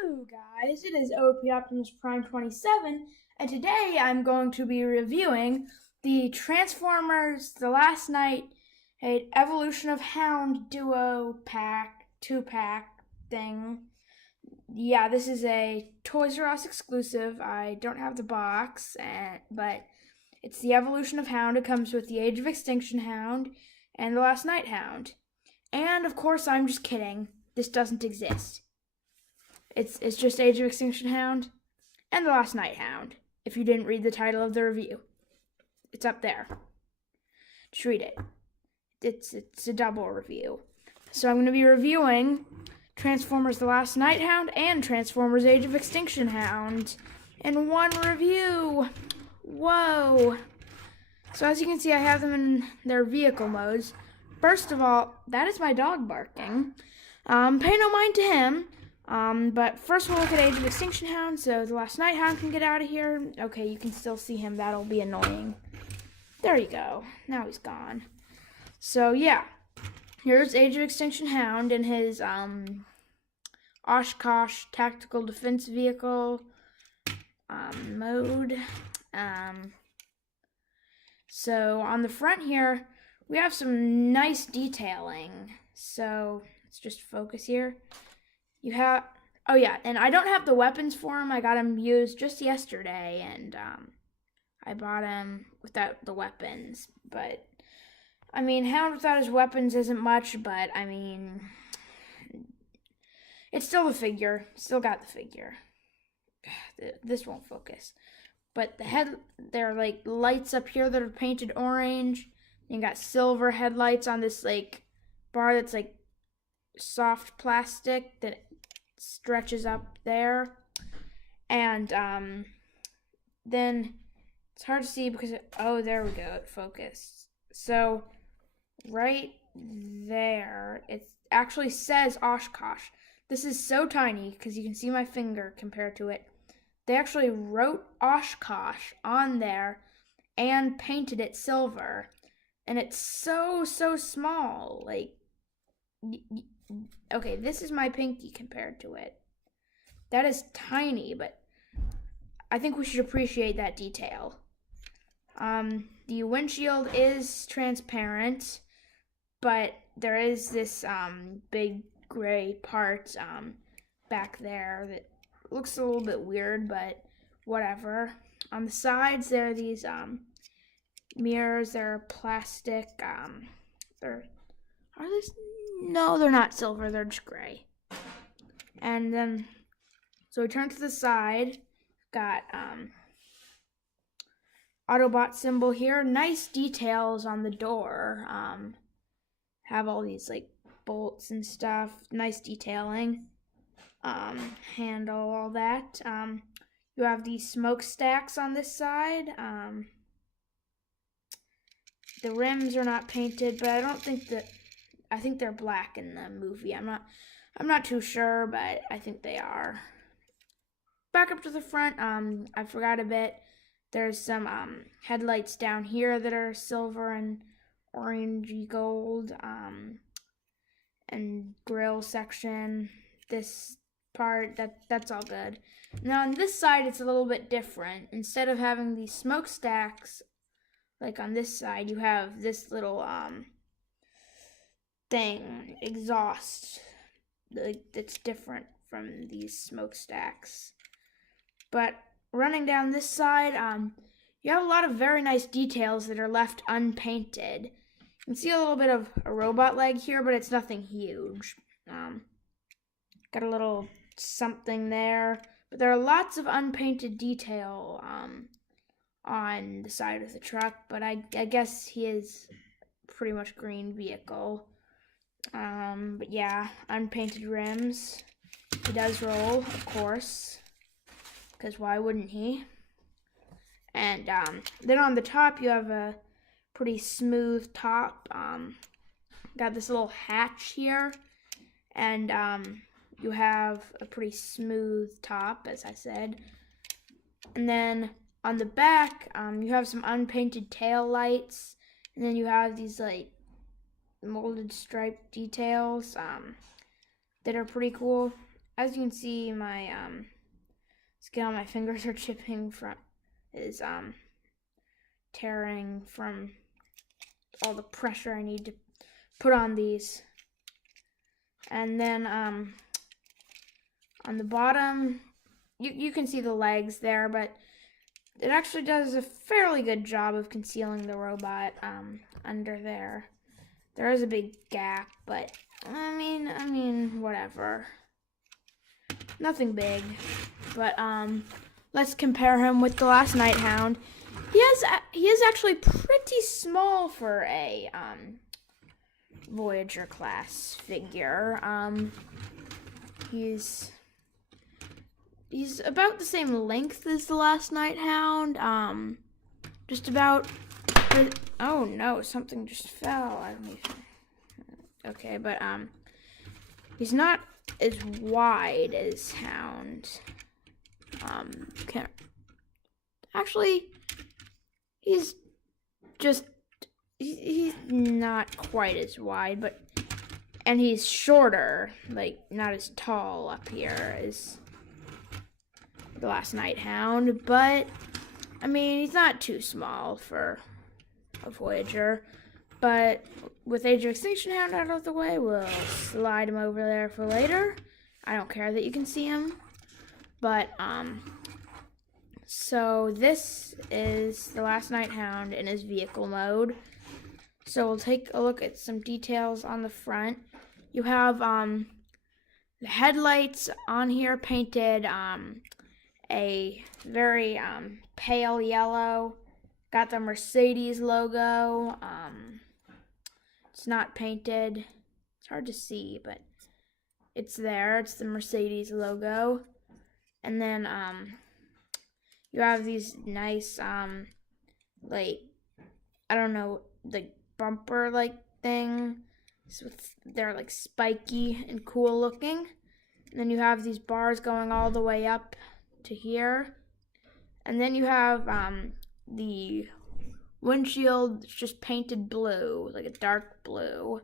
Hello guys, it is OP Optimus Prime 27, and today I'm going to be reviewing the Transformers The Last Night Evolution of Hound Duo Pack, 2-pack thing. Yeah, this is a Toys R Us exclusive. I don't have the box, but it's the Evolution of Hound. It comes with the Age of Extinction Hound and the Last Night Hound. And of course, I'm just kidding. This doesn't exist. It's just Age of Extinction Hound and the Last Night Hound. If you didn't read the title of the review, it's up there. Just read it. It's a double review. So I'm going to be reviewing Transformers The Last Night Hound and Transformers Age of Extinction Hound in one review. Whoa. So as you can see, I have them in their vehicle modes. First of all, that is my dog barking. Pay no mind to him. But first we'll look at Age of Extinction Hound, so the Last Night Hound can get out of here. Okay, you can still see him. That'll be annoying. There you go. Now he's gone. So, yeah. Here's Age of Extinction Hound in his, Oshkosh Tactical Defense Vehicle, mode. So, on the front here, we have some nice detailing. So, let's just focus here. You have, oh yeah, and I don't have the weapons for him. I got him used just yesterday, and I bought him without the weapons. But, I mean, Hound without his weapons isn't much, but, I mean, it's still the figure. Still got the figure. This won't focus. But the head, there are, like, lights up here that are painted orange. You got silver headlights on this, like, bar that's, like, soft plastic that stretches up there, and then it's hard to see because oh, there we go, it focused. So right there, it actually says Oshkosh. This is so tiny because you can see my finger compared to it. They actually wrote Oshkosh on there and painted it silver, and it's so small. Like, okay, this is my pinky compared to it. That is tiny, but I think we should appreciate that detail. The windshield is transparent, but there is this big gray part back there that looks a little bit weird, but whatever. On the sides, there are these mirrors. They're plastic. Are these? No, they're not silver, they're just gray. And then, so we turn to the side, got Autobot symbol here, nice details on the door, have all these like bolts and stuff, nice detailing, handle, all that. You have these smokestacks on this side, the rims are not painted, but I think they're black in the movie. I'm not too sure, but I think they are. Back up to the front, I forgot a bit. There's some headlights down here that are silver and orangey gold, and grill section. This part, that's all good. Now on this side, it's a little bit different. Instead of having these smokestacks, like on this side, you have this little thing, exhaust, like that's different from these smokestacks. But running down this side, you have a lot of very nice details that are left unpainted. You can see a little bit of a robot leg here, but it's nothing huge. Got a little something there, but there are lots of unpainted detail on the side of the truck, but I guess he is pretty much green vehicle. But yeah, unpainted rims. He does roll, of course, because why wouldn't he? And then on the top, you have a pretty smooth top. Got this little hatch here, and you have a pretty smooth top, as I said. And then on the back, you have some unpainted tail lights, and then you have these like molded stripe details that are pretty cool. as you can see, my skin on my fingers are chipping from is tearing from all the pressure I need to put on these. And then on the bottom, you can see the legs there, but it actually does a fairly good job of concealing the robot under there. There is a big gap, but I mean, whatever. Nothing big. But let's compare him with the last Night Hound. He is actually pretty small for a Voyager class figure. He's about the same length as the last Night Hound. Just about. Oh no, something just fell. Okay, but he's not as wide as Hound. Actually, he's not quite as wide, and he's shorter, like not as tall up here as the last Night Hound, but I mean, he's not too small for a Voyager. But with Age of Extinction Hound out of the way, we'll slide him over there for later. I don't care that you can see him. But, so this is the last Night Hound in his vehicle mode. So we'll take a look at some details on the front. You have, the headlights on here painted, a very, pale yellow. Got the Mercedes logo. It's not painted. It's hard to see, but it's there. It's the Mercedes logo. And then you have these nice like, I don't know, like bumper like thing. They're like spiky and cool looking. And then you have these bars going all the way up to here. And then you have the windshield is just painted blue, like a dark blue.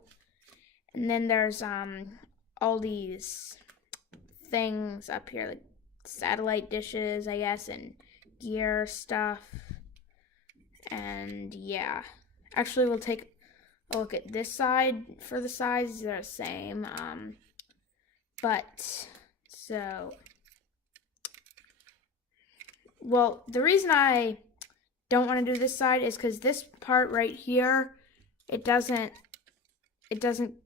And then there's all these things up here, like satellite dishes, I guess, and gear stuff. And yeah. Actually, we'll take a look at this side for the sides. They're the same. But, so, well, the reason I don't want to do this side is because this part right here, it doesn't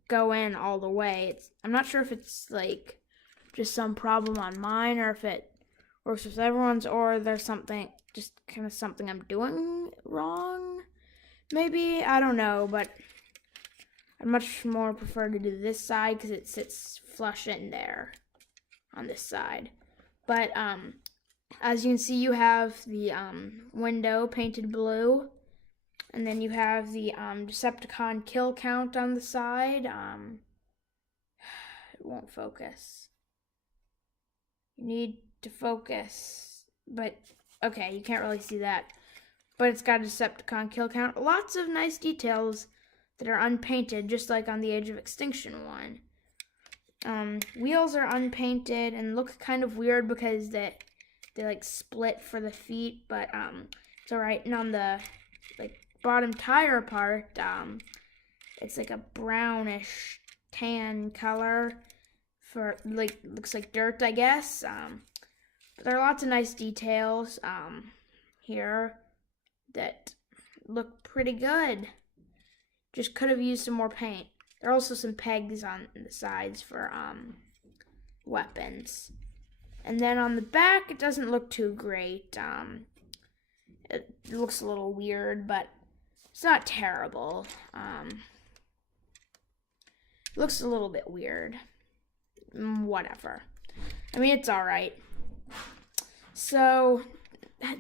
go in all the way. I'm not sure if it's like just some problem on mine, or if it works with everyone's, or there's something, just kind of something I'm doing wrong. Maybe, I don't know, but I'd much more prefer to do this side because it sits flush in there on this side. But as you can see, you have the window painted blue, and then you have the Decepticon kill count on the side. It won't focus. You need to focus, but okay, you can't really see that. But it's got a Decepticon kill count. Lots of nice details that are unpainted, just like on the Age of Extinction one. Wheels are unpainted and look kind of weird because they like split for the feet, but it's alright. And on the like bottom tire part, it's like a brownish tan color for like, looks like dirt, I guess. But there are lots of nice details here that look pretty good. Just could have used some more paint. There are also some pegs on the sides for weapons. And then on the back, it doesn't look too great. It looks a little weird, but it's not terrible. It looks a little bit weird. Whatever. I mean, it's alright. So,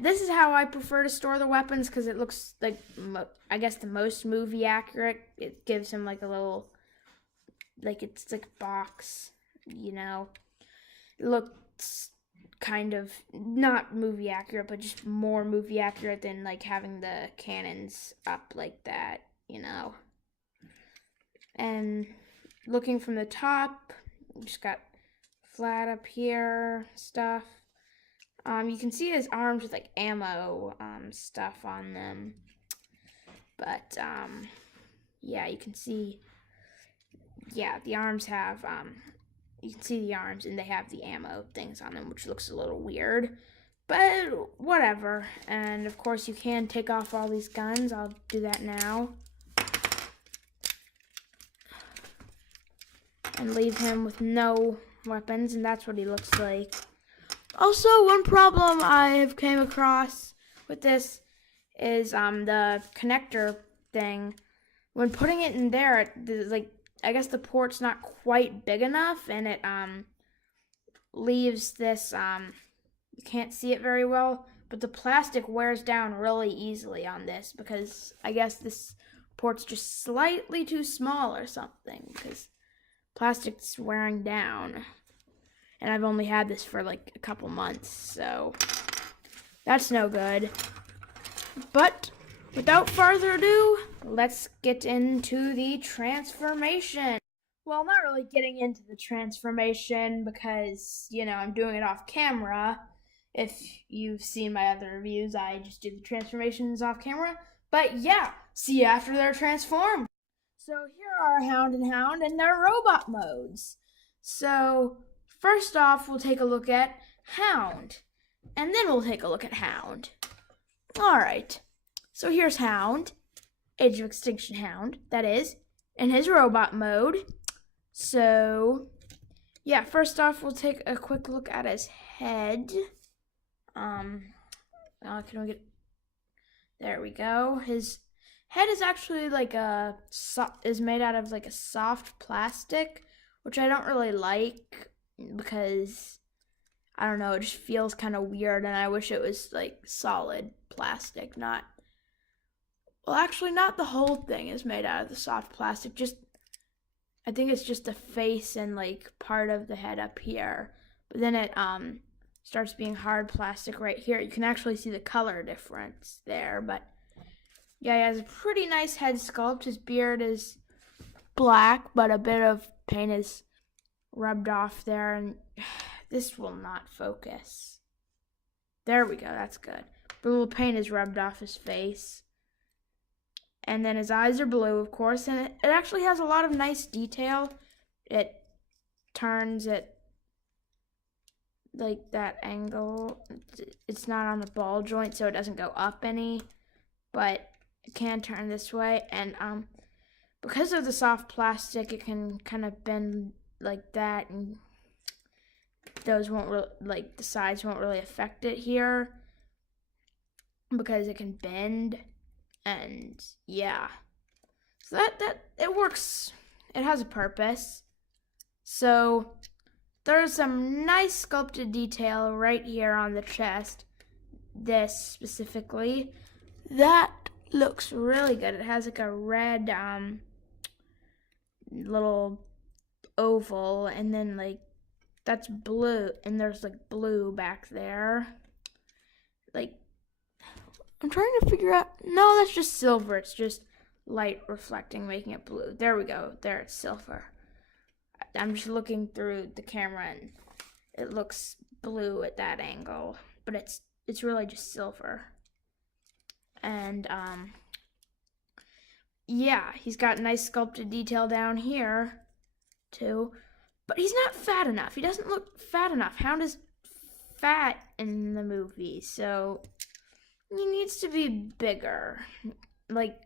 this is how I prefer to store the weapons, because it looks like, I guess, the most movie accurate. It gives him like a little, like it's like a box, you know. It looks kind of not movie accurate, but just more movie accurate than like having the cannons up like that, you know. And looking from the top, just got flat up here stuff. You can see his arms with like ammo stuff on them. But yeah, you can see, yeah, the arms have you can see the arms and they have the ammo things on them, which looks a little weird. But whatever. And of course you can take off all these guns. I'll do that now. And leave him with no weapons, and that's what he looks like. Also, one problem I have came across with this is the connector thing. When putting it in there, like, I guess the port's not quite big enough, and it leaves this you can't see it very well, but the plastic wears down really easily on this because I guess this port's just slightly too small or something because plastic's wearing down. And I've only had this for like a couple months, so that's no good. But without further ado, let's get into the transformation. Well, I'm not really getting into the transformation because, you know, I'm doing it off camera. If you've seen my other reviews, I just do the transformations off camera. But yeah, see you after they're transformed. So here are Hound and Hound and their robot modes. So first off, we'll take a look at Hound, and then we'll take a look at Hound. Alright, so here's Hound, Age of Extinction Hound, that is, in his robot mode. So, yeah, first off, we'll take a quick look at his head. Can we get, there we go. His head is actually like is made out of like a soft plastic, which I don't really like because, I don't know, it just feels kind of weird, and I wish it was like solid plastic, not, well, actually not the whole thing is made out of the soft plastic, just, I think it's just the face and like part of the head up here, but then it starts being hard plastic right here. You can actually see the color difference there, but yeah, he has a pretty nice head sculpt. His beard is black, but a bit of paint is rubbed off there, and this will not focus. There we go, that's good. The little paint is rubbed off his face. And then his eyes are blue, of course, and it actually has a lot of nice detail. It turns it like that angle. It's not on the ball joint, so it doesn't go up any, but it can turn this way, and because of the soft plastic, it can kind of bend like that, and those won't really, like, the sides won't really affect it here because it can bend, and yeah, so that it works. It has a purpose. So there's some nice sculpted detail right here on the chest, this specifically, that looks really good. It has like a red little oval, and then like that's blue, and there's like blue back there. Like, I'm trying to figure out, no, that's just silver. It's just light reflecting, making it blue. There we go. There, it's silver. I'm just looking through the camera and it looks blue at that angle, but it's really just silver. And yeah, he's got nice sculpted detail down here too, but he's not fat enough. He doesn't look fat enough. Hound is fat in the movie, so he needs to be bigger. Like,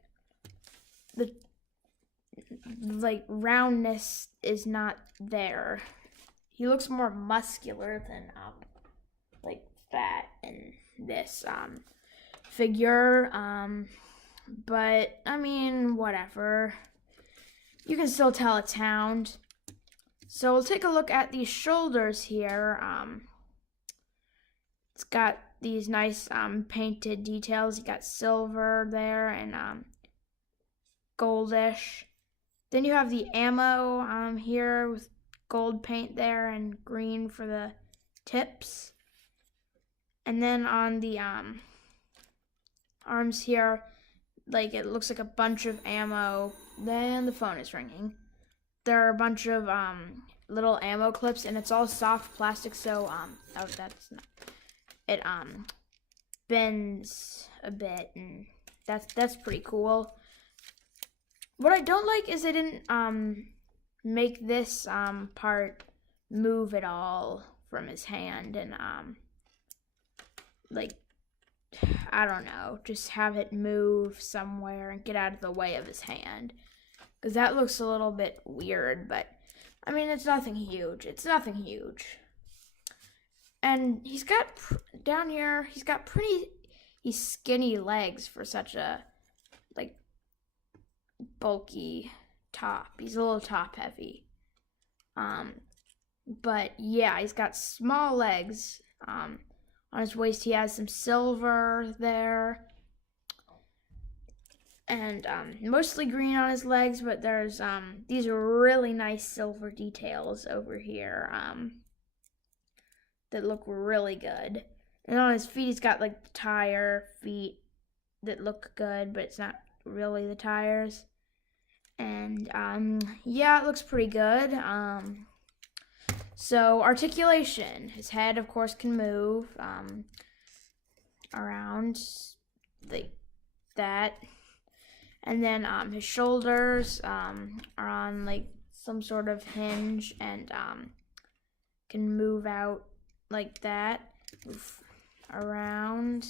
the roundness is not there. He looks more muscular than like fat in this figure, but I mean, whatever. You can still tell it's Hound. So we'll take a look at these shoulders here. It's got these nice painted details. You got silver there and goldish. Then you have the ammo here with gold paint there and green for the tips. And then on the arms here, like, it looks like a bunch of ammo. Then the phone is ringing. There are a bunch of little ammo clips, and it's all soft plastic, so oh, that's not it. Bends a bit, and that's pretty cool. What I don't like is they didn't make this part move at all from his hand, and like, I don't know, just have it move somewhere and get out of the way of his hand, because that looks a little bit weird. But I mean, it's nothing huge. It's nothing huge. And he's got down here, he's got pretty skinny legs for such a like bulky top. He's a little top heavy. But yeah, he's got small legs. On his waist, he has some silver there, and mostly green on his legs. But there's these really nice silver details over here that look really good. And on his feet, he's got like the tire feet that look good, but it's not really the tires. And yeah, it looks pretty good. So articulation, his head of course can move around like that, and then his shoulders are on like some sort of hinge and can move out like that, move around,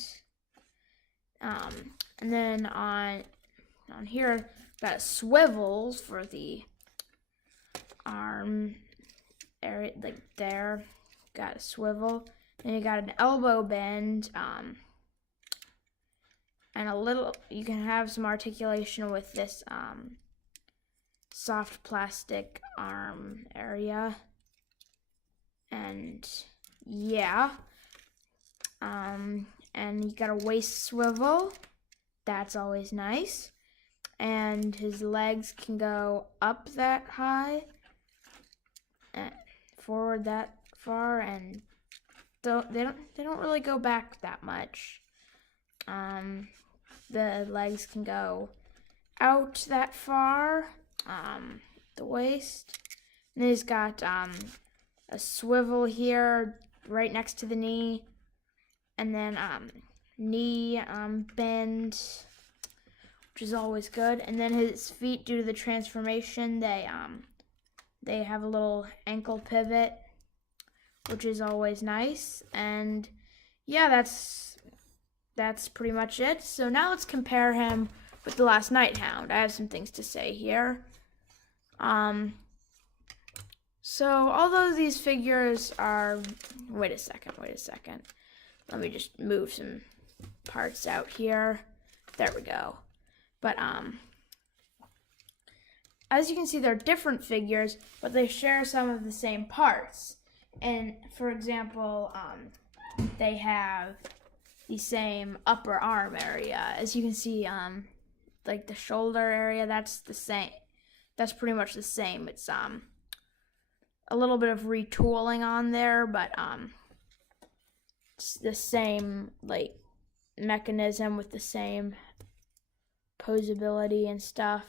and then on here got swivels for the arm area, like there, got a swivel, and you got an elbow bend, and a little, you can have some articulation with this soft plastic arm area, and yeah, and you got a waist swivel, that's always nice, and his legs can go up that high, and forward that far, and they don't really go back that much. The legs can go out that far, the waist, and he's got a swivel here right next to the knee, and then knee bend, which is always good. And then his feet, due to the transformation, they have a little ankle pivot, which is always nice. And yeah, that's pretty much it. So now let's compare him with the Last Night Hound. I have some things to say here. So although these figures are, wait a second. Let me just move some parts out here. There we go. But as you can see, they're different figures, but they share some of the same parts. And for example, they have the same upper arm area. As you can see, like the shoulder area, that's the same. That's pretty much the same. It's a little bit of retooling on there, but it's the same like mechanism with the same posability and stuff.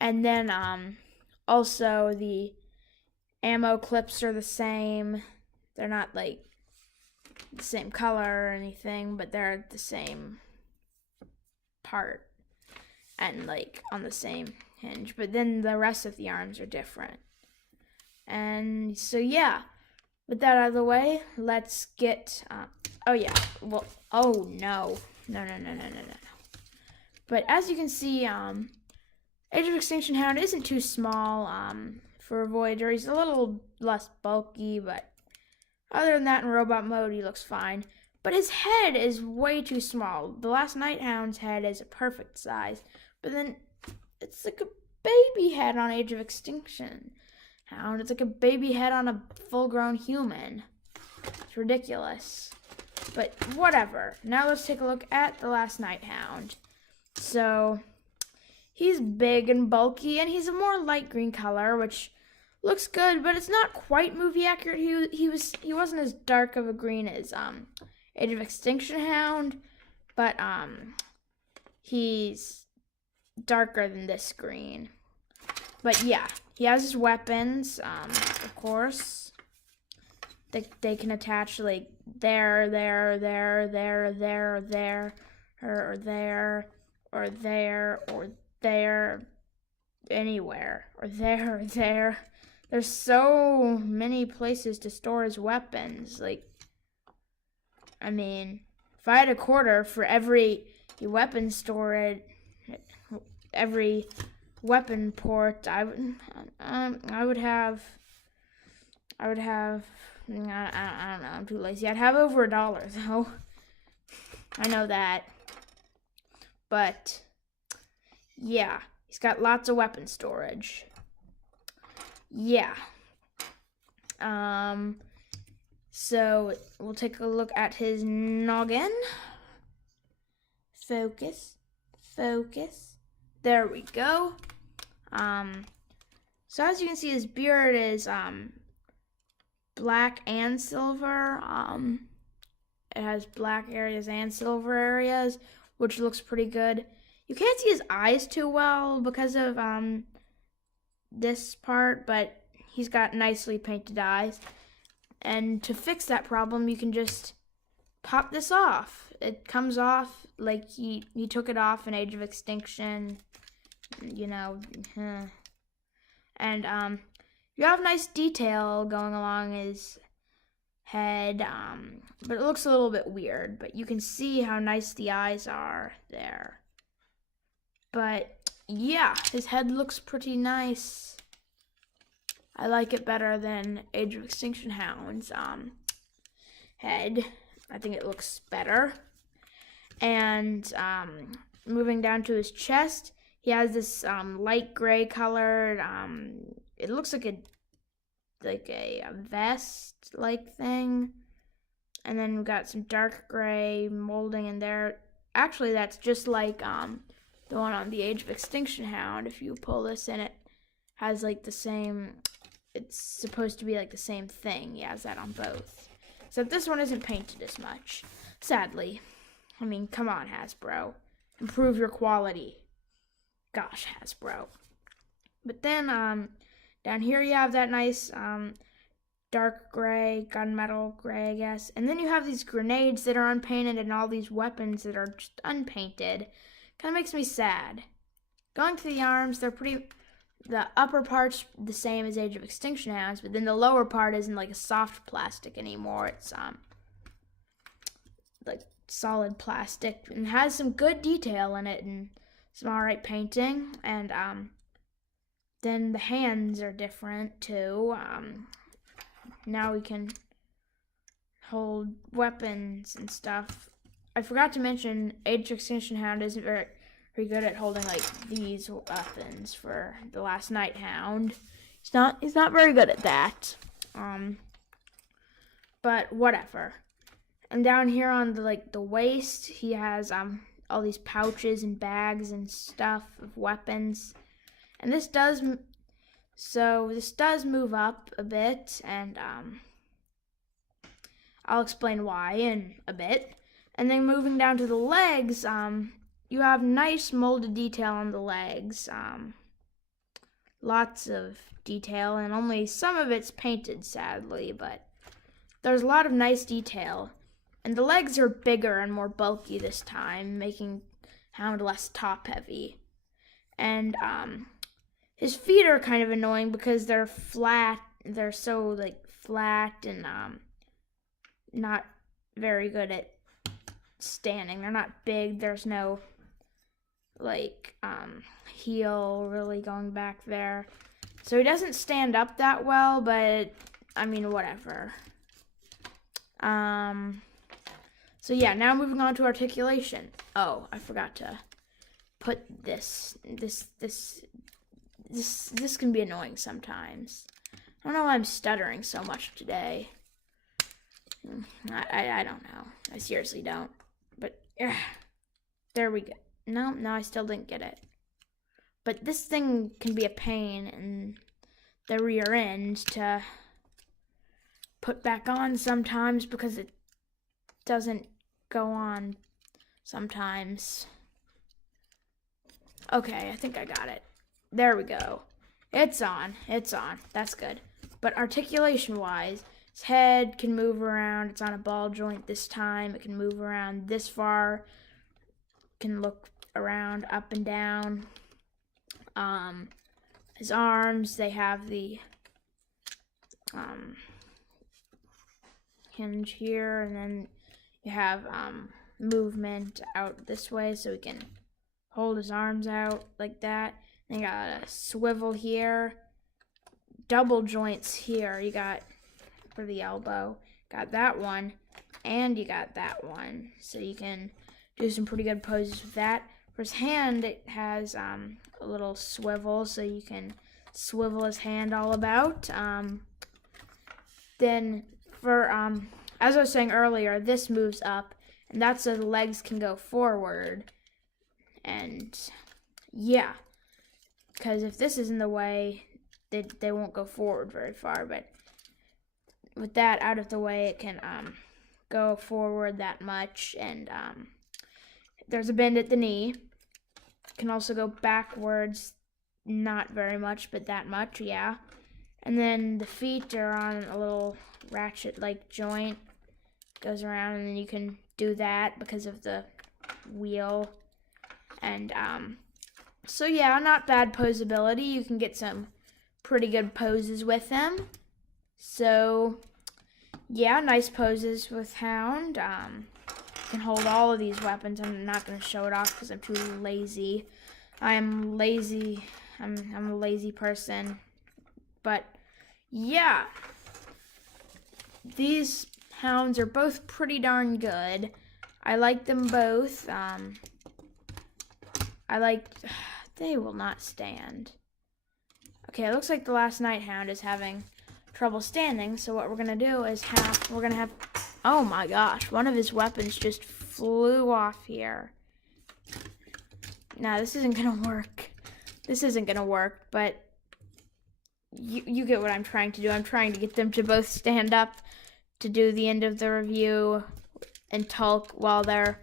And then also the ammo clips are the same. They're not like the same color or anything, but they're the same part and like on the same hinge. But then the rest of the arms are different. And so yeah, with that out of the way, let's get oh yeah, well, oh no. But as you can see, Age of Extinction Hound isn't too small for a Voyager. He's a little less bulky, but other than that, in robot mode, he looks fine. But his head is way too small. The Last Night Hound's head is a perfect size, but then it's like a baby head on Age of Extinction Hound. It's like a baby head on a full-grown human. It's ridiculous. But whatever. Now let's take a look at the Last Night Hound. So he's big and bulky, and he's a more light green color, which looks good, but it's not quite movie accurate. He wasn't as dark of a green as Age of Extinction Hound, but he's darker than this green. But yeah, he has his weapons, of course. They can attach like there, or there, anywhere, or there. There's so many places to store his weapons. Like, I mean, if I had a quarter for every weapon storage, every weapon port, I would have. I don't know, I'm too lazy. I'd have over $1 though. I know that. But yeah, he's got lots of weapon storage. Yeah. So we'll take a look at his noggin. Focus. There we go. So as you can see, his beard is black and silver. It has black areas and silver areas, which looks pretty good. You can't see his eyes too well because of this part, but he's got nicely painted eyes. And to fix that problem, you can just pop this off. It comes off like he took it off in Age of Extinction, you know. And you have nice detail going along his head, but it looks a little bit weird. But you can see how nice the eyes are there. But yeah, his head looks pretty nice. I like it better than Age of Extinction Hound's head. I think it looks better. And moving down to his chest, he has this light gray colored, it looks like a vest-like thing. And then we've got some dark gray molding in there. Actually, that's just like the one on the Age of Extinction Hound. If you pull this in, it has like the same, it's supposed to be like the same thing. He has that on both. Except this one isn't painted as much, sadly. I mean, come on, Hasbro. Improve your quality. Gosh, Hasbro. But then, down here you have that nice, dark gray, gunmetal gray, I guess. And then you have these grenades that are unpainted and all these weapons that are just unpainted. Kind of makes me sad. Going to the arms, the upper part's the same as Age of Extinction Hounds, but then the lower part isn't like a soft plastic anymore. It's, like solid plastic and has some good detail in it and some alright painting. And, then the hands are different too. Now we can hold weapons and stuff. I forgot to mention, Age of Extinction Hound isn't very good at holding like these weapons for the Last Night Hound. He's not very good at that. But whatever. And down here on the waist, he has all these pouches and bags and stuff of weapons. And this does move up a bit, and I'll explain why in a bit. And then moving down to the legs, you have nice molded detail on the legs. Lots of detail, and only some of it's painted, sadly, but there's a lot of nice detail. And the legs are bigger and more bulky this time, making Hound less top-heavy. And his feet are kind of annoying because they're flat. They're so flat and not very good at standing. They're not big. There's no heel really going back there. So he doesn't stand up that well, but I mean, whatever. So yeah, now moving on to articulation. Oh, I forgot to put this can be annoying sometimes. I don't know why I'm stuttering so much today. I don't know. I seriously don't. But there we go. No, I still didn't get it. But this thing can be a pain in the rear end to put back on sometimes because it doesn't go on sometimes. Okay, I think I got it. There we go. It's on. That's good. But articulation-wise, his head can move around. It's on a ball joint this time. It can move around this far. Can look around up and down. His arms, they have the hinge here, and then you have movement out this way, so he can hold his arms out like that. Then you got a swivel here, double joints here. You got for the elbow, got that one, and you got that one, so you can do some pretty good poses with that. For his hand, it has a little swivel, so you can swivel his hand all about. Then for as I was saying earlier, this moves up, and that's so the legs can go forward. And yeah, because if this is in the way, they won't go forward very far. But with that out of the way, it can go forward that much. And there's a bend at the knee. It can also go backwards, not very much, but that much, yeah. And then the feet are on a little ratchet-like joint. Goes around, and then you can do that because of the wheel. And so yeah, not bad posability. You can get some pretty good poses with them. So yeah, nice poses with Hound. You can hold all of these weapons. I'm not going to show it off because I'm too lazy. I'm lazy. I'm a lazy person. But yeah, these Hounds are both pretty darn good. I like them both. They will not stand. Okay, it looks like the last night Hound is having trouble standing, so what we're gonna do is oh my gosh, one of his weapons just flew off here. Now, this isn't gonna work. This isn't gonna work, but you get what I'm trying to do. I'm trying to get them to both stand up to do the end of the review and talk while they're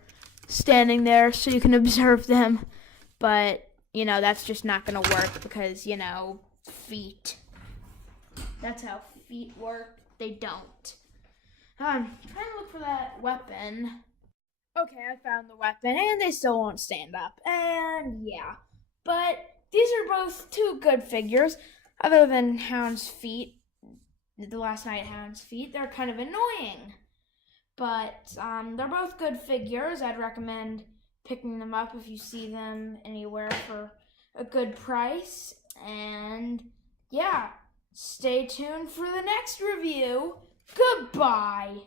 standing there so you can observe them. But, that's just not going to work because, feet. That's how feet work. They don't. I'm trying to look for that weapon. Okay, I found the weapon, and they still won't stand up. And, yeah. But these are both two good figures. Other than Hound's feet, the last night Hound's feet, they're kind of annoying. But they're both good figures. I'd recommend picking them up if you see them anywhere for a good price. And yeah, stay tuned for the next review. Goodbye.